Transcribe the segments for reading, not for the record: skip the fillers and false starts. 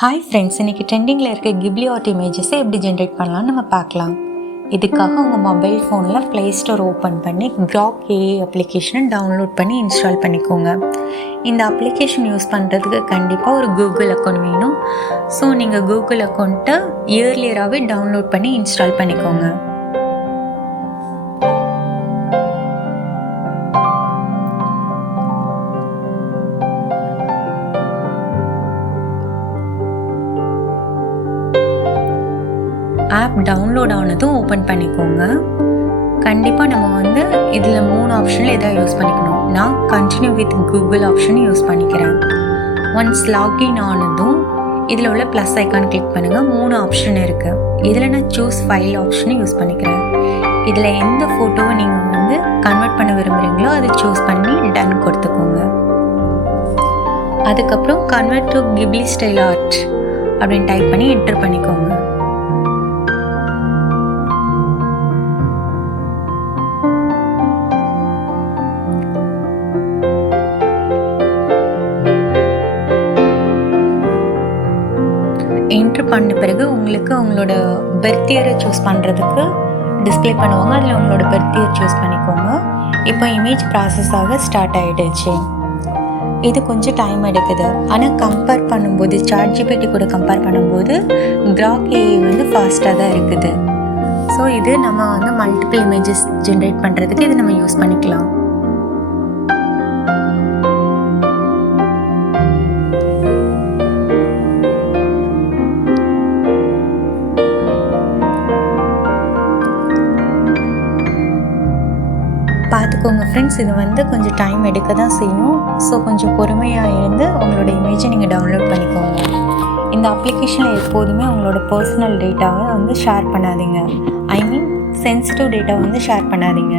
Hi friends, இன்றைக்கி ட்ரெண்டிங்கில் இருக்க கிப்லி ஆர்ட் இமேஜஸை எப்படி ஜென்ரேட் பண்ணலாம்னு நம்ம பார்க்கலாம். இதுக்காக உங்கள் மொபைல் ஃபோனில் ப்ளே ஸ்டோர் ஓப்பன் பண்ணி கிராக் ஏஐ அப்ளிகேஷனை டவுன்லோட் பண்ணி இன்ஸ்டால் பண்ணிக்கோங்க. இந்த அப்ளிகேஷன் யூஸ் பண்ணுறதுக்கு கண்டிப்பாக ஒரு கூகுள் அக்கௌண்ட் வேணும். ஸோ நீங்கள் கூகுள் அக்கௌண்ட்டை இயர்லியராகவே டவுன்லோட் பண்ணி இன்ஸ்டால் பண்ணிக்கோங்க. ஆப் டவுன்லோட் ஆனதும் ஓப்பன் பண்ணிக்கோங்க. கண்டிப்பாக நம்ம இதில் 3 ஆப்ஷனில் எதாவது யூஸ் பண்ணிக்கணும். நான் continue with Google option use பண்ணிக்கிறேன். ஒன்ஸ் லாகின் ஆனதும் இதில் உள்ள ப்ளஸ் ஐக்கான் கிளிக் பண்ணுங்கள். 3 ஆப்ஷன் இருக்குது. இதில் நான் சூஸ் ஃபைல் ஆப்ஷனை யூஸ் பண்ணிக்கிறேன். இதில் எந்த ஃபோட்டோவை நீங்கள் கன்வெர்ட் பண்ண விரும்புகிறீங்களோ அதை சூஸ் பண்ணி டன் கொடுத்துக்கோங்க. அதுக்கப்புறம் convert to Ghibli style art அப்படின்னு டைப் பண்ணி என்டர் பண்ணிக்கோங்க. என்ட்ரு பண்ண பிறகு உங்களோட பர்த் இயரை சூஸ் பண்ணுறதுக்கு டிஸ்பிளே பண்ணுவாங்க. அதில் உங்களோட பர்த் இயர் சூஸ் பண்ணிக்கோங்க. இப்போ இமேஜ் ப்ராசஸ் ஆக ஸ்டார்ட் ஆகிடுச்சு. இது கொஞ்சம் டைம் எடுக்குது. ஆனால் கம்பேர் பண்ணும்போது ChatGPT கூட கம்பேர் பண்ணும்போது கிராக் ஏஐ ஃபாஸ்ட்டாக தான் இருக்குது. ஸோ இது நம்ம மல்டிபிள் இமேஜஸ் ஜென்ரேட் பண்ணுறதுக்கு இது நம்ம யூஸ் பண்ணிக்கலாம். பார்த்துக்கோங்க ஃப்ரெண்ட்ஸ், இது கொஞ்சம் டைம் எடுக்க தான் செய்யும். ஸோ கொஞ்சம் பொறுமையாக இருந்து உங்களோட இமேஜை நீங்கள் டவுன்லோட் பண்ணிக்கோங்க. இந்த அப்ளிகேஷனில் எப்போதுமே உங்களோட பர்சனல் டேட்டாவை ஷேர் பண்ணாதீங்க. ஐ மீன் சென்சிட்டிவ் டேட்டாவை ஷேர் பண்ணாதீங்க.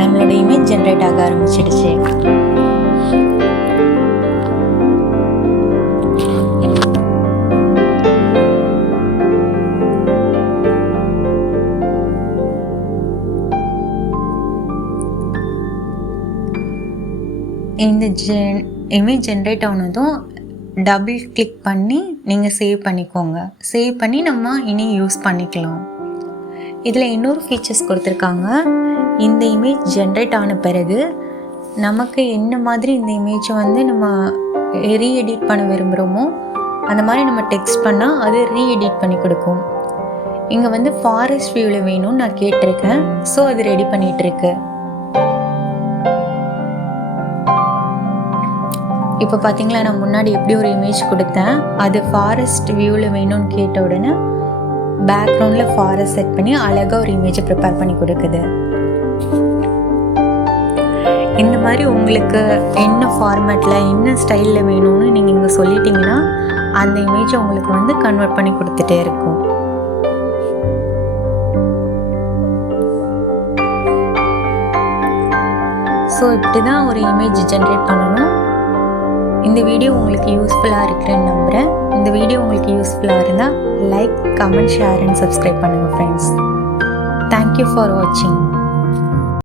நம்மளோட இமேஜ் ஜென்ரேட் ஆக ஆரம்பிச்சிடுச்சு. இந்த இமேஜ் ஜென்ரேட் ஆனதும் டபுள் கிளிக் பண்ணி நீங்கள் சேவ் பண்ணிக்கோங்க. சேவ் பண்ணி நம்ம இனி யூஸ் பண்ணிக்கலாம். இதில் இன்னொரு ஃபீச்சர்ஸ் கொடுத்துருக்காங்க. இந்த இமேஜ் ஜென்ரேட் ஆன பிறகு நமக்கு என்ன மாதிரி இந்த இமேஜை நம்ம ரீஎடிட் பண்ண விரும்புகிறோமோ அந்த மாதிரி நம்ம டெக்ஸ்ட் பண்ணால் அது ரீஎடிட் பண்ணி கொடுக்கும். இங்கே ஃபாரஸ்ட் வியூவில் வேணும்னு நான் கேட்டிருக்கேன். ஸோ அது ரெடி பண்ணிகிட்ருக்கு. இப்போ பார்த்தீங்களா, நான் முன்னாடி எப்படி ஒரு இமேஜ் கொடுத்தேன், அது ஃபாரஸ்ட் வியூவில் வேணும்னு கேட்ட உடனே பேக்ரவுண்டில் ஃபாரஸ்ட் செட் பண்ணி அழகாக ஒரு இமேஜை ப்ரிப்பேர் பண்ணி கொடுக்குது. இந்த மாதிரி உங்களுக்கு என்ன ஃபார்மேட்டில் என்ன ஸ்டைலில் வேணும்னு நீங்கள் இங்கே சொல்லிட்டீங்கன்னா அந்த இமேஜை உங்களுக்கு கன்வெர்ட் பண்ணி கொடுத்துட்டே இருக்கும். ஸோ இப்படி தான் ஒரு இமேஜ் ஜென்ரேட் பண்ணணும். இந்த வீடியோ உங்களுக்கு யூஸ்ஃபுல்லாக இருக்கிறேன்னு நம்புகிறேன். இந்த வீடியோ உங்களுக்கு யூஸ்ஃபுல்லாக இருந்தால் like, comment, share and subscribe பண்ணுங்கள் ஃப்ரெண்ட்ஸ். தேங்க்யூ ஃபார் வாட்சிங்.